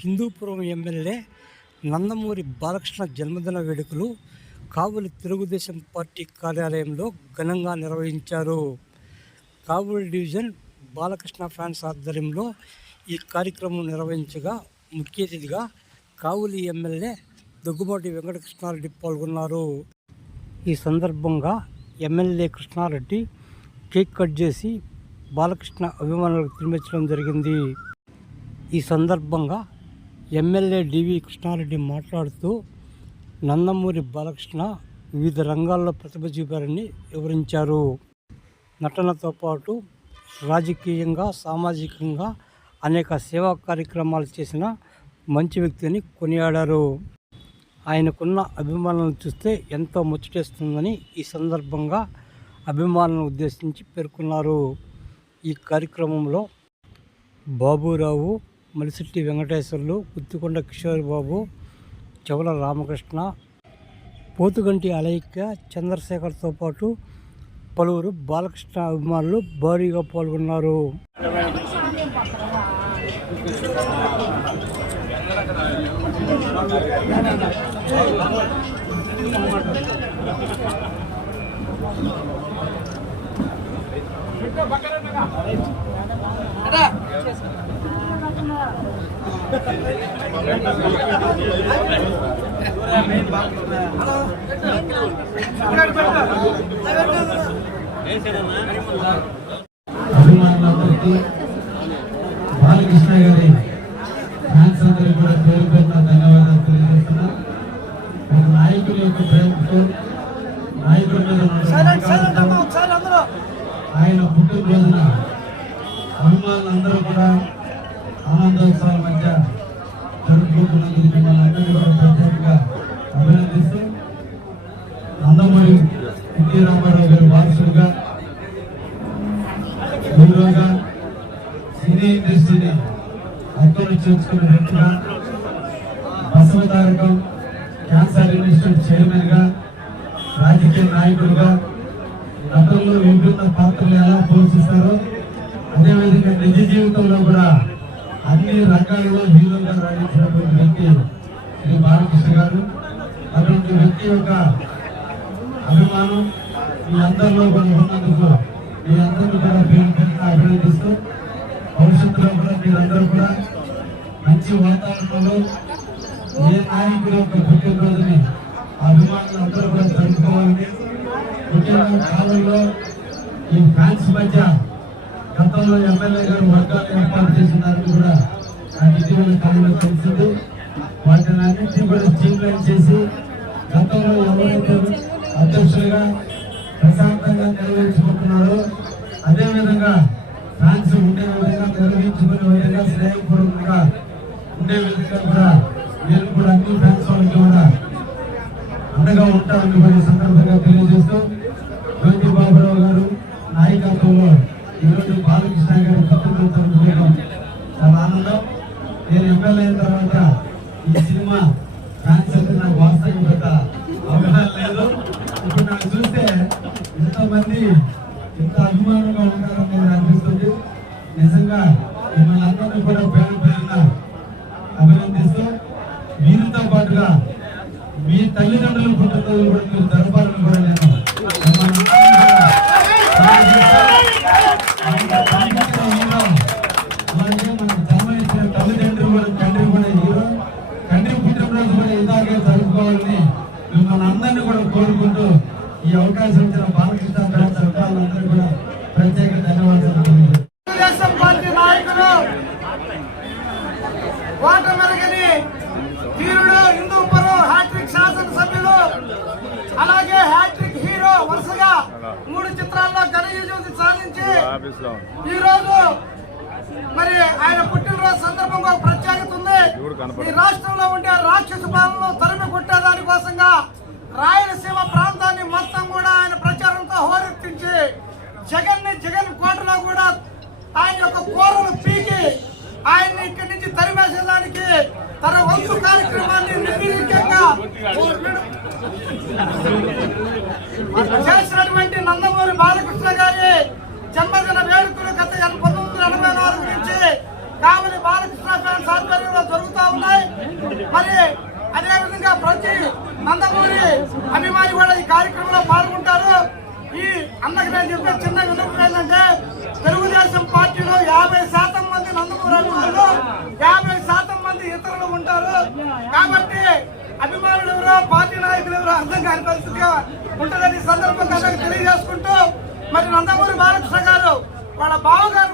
Hindupuram MLA Nandamuri Balakrishna జన్మదిన వేడుకలు కావలి Telugu Desam party కార్యాలయంలో ఘనంగా నిర్వహించారు. కావలి డివిజన్ బాలకృష్ణ ఫ్యాన్స్ ఆధ్వర్యంలో ఈ కార్యక్రమం నిర్వహించగా ముఖ్య అతిథిగా కావలి ఎమ్మెల్యే దగ్గుబాటి వెంకటకృష్ణారెడ్డి పాల్గొన్నారు. ఈ సందర్భంగా ఎమ్మెల్యే కృష్ణారెడ్డి కేక్ కట్ చేసి బాలకృష్ణ అభిమానులకు తినిపించడం జరిగింది. ఈ సందర్భంగా ఎమ్మెల్యే డివి కృష్ణారెడ్డి మాట్లాడుతూ నందమూరి బాలకృష్ణ వివిధ రంగాల్లో ప్రతిభ చూపారని వివరించారు. నటనతో పాటు రాజకీయంగా సామాజికంగా అనేక సేవా కార్యక్రమాలు చేసిన మంచి వ్యక్తిని కొనియాడారు. ఆయనకున్న అభిమానులను చూస్తే ఎంతో ముచ్చటేస్తుందని ఈ సందర్భంగా అభిమానులను ఉద్దేశించి పేర్కొన్నారు. ఈ కార్యక్రమంలో బాబురావు మలిశెట్టి వెంకటేశ్వర్లు గుత్తికొండ కిషోర్ బాబు చవల రామకృష్ణ పోతుగంటి అలైక్య చంద్రశేఖర్తో పాటు పలువురు బాలకృష్ణ అభిమానులు భారీగా పాల్గొన్నారు. అభిమానులందరికీ బాలకృష్ణ గారి ఫ్యాన్స్ అందరికీ కూడా పేరు పేరున ధన్యవాదాలు తెలియజేస్తున్నా. ఒక నాయకుడి యొక్క ప్రేమతో నాయకుడి మీద ఆయన పుట్టినరోజున అభిమానులందరూ కూడా ఆనందోత్సవాల మధ్య జరుపుకుంటున్నందుకు మిమ్మల్ని అందరినీ కూడా ప్రత్యేకంగా అభినందిస్తూ నందమూరి ఎన్టీ రామారావు గారి వారసుడుగా హీరోగా సినీ ఇండస్ట్రీని హక్కును చేర్చుకున్న వ్యక్తిగా బసవ తారకం క్యాన్సర్ ఇన్స్టిట్యూట్ చైర్మన్గా రాజకీయ నాయకుడిగా నటుల్లో విభిన్న పాత్రలు ఎలా పోషిస్తారో అదేవిధంగా నిజ జీవితంలో కూడా అన్ని రంగాల్లో హీరోగా రాణించినటువంటి వ్యక్తి శ్రీ బాలకృష్ణ గారు. అటువంటి వ్యక్తి యొక్క అభిమానం మీ అందరిలో కూడా ఉన్నందుకు మీ అందరినీ కూడా పేరు పేరున అభినందిస్తూ భవిష్యత్తులో కూడా మీరందరూ కూడా మంచి వాతావరణంలో ఏ నాయకుడి యొక్క పుట్టినరోజుని అభిమానులు అందరూ కూడా జరుపుకోవాలని ముఖ్యంగా కాలంలో ఈ ఫ్యాన్స్ మధ్య గతంలో ఎమ్మెల్యే గారు వర్గాలు ఏర్పాటు చేసిన దానికి కూడా నాకు ఇటీవల కాలంలో తెలిసింది. వాటిని అన్నింటినీ కూడా స్ట్రీమ్లైన్ చేసి గతంలో ఎవరైతే అధ్యక్షులుగా ప్రశాంతంగా నిర్వహించుకుంటున్నారో అదేవిధంగా ఫ్యాన్స్ ఉండే విధంగా నిర్వహించుకునే విధంగా స్నేహపూర్వకంగా ఉండే విధంగా కూడా నేను కూడా అన్ని ఫ్యాన్స్ వాళ్ళకి కూడా అండగా ఉంటామని కూడా సందర్భంగా తెలియజేస్తూ జ్యోతి బాబురావు గారు నాయకత్వంలో ఈరోజు బాలకృష్ణ గారి పుట్టినరోజు జరుపుకోవడం చాలా ఆనందం నేను ఎమ్మెల్యే అయిన తర్వాత ఈ సినిమా ఫ్యాన్స్ అంటే నాకు వాస్తవం పెద్ద అవగాహన లేదు. ఇప్పుడు నాకు చూస్తే ఎంతమంది ఎంత అభిమానంగా ఉంటారని నేను అనిపిస్తుంది. నిజంగా మిమ్మల్ని అందరినీ కూడా పేరు పేరున అభినందిస్తూ మీరుతో పాటుగా మీ తల్లిదండ్రులు పుట్టినరోజు కూడా మీరు జరపాలని కూడా ఈ అవకాశం ఇచ్చిన బాలకృష్ణ ఫ్యాన్స్ అందరూ కూడా ప్రత్యేక ధన్యవాదాలు. తెలుగుదేశం పార్టీ నాయకులు ఓటమెరగని వీరుడు హిందూపురం హ్యాట్రిక్ శాసనసభ్యులు అలాగే హ్యాట్రిక్ హీరో వరుసగా మూడు చిత్రాల్లో ఘన విజయం సాధించి ఈ రోజు మరి ఆయన పుట్టినరోజు సందర్భంగా ఒక ప్రత్యేకత ఉంది ఈ రాష్ట్రంలో ఉండే రాక్షస పాలనను తరిమి కొట్టేదాని కోసంగా రాయలసీమ ప్రాంతాన్ని మొత్తం కూడా ఆయన ప్రచారంతో హోరెత్తించి జగన్ని జగన్ కోటలో కూడా ఆయన యొక్క కూరలు పీకి ఆయన్ని ఇక్కడి నుంచి తరిమేసేదానికి తన వంతు కార్యక్రమాన్ని నిర్వీర్యంగా చేసినటువంటి నందమూరి నందమూరి అభిమాని కూడా ఈ కార్యక్రమంలో పాల్గొంటారు. ఈ అన్నకి నేను చెప్పే చిన్న విన్నపం ఏంటంటే తెలుగుదేశం పార్టీలో యాభై శాతం మంది నందమూరి అభిమానులు యాభై శాతం మంది ఇతరులు ఉంటారు. కాబట్టి అభిమానులు ఎవరో పార్టీ నాయకులు ఎవరో అర్థం కాని పరిస్థితిగా ఉంటుందని సందర్భంగా తెలియజేసుకుంటూ మరి నందమూరి బాలకృష్ణ గారు వాళ్ళ బావగారు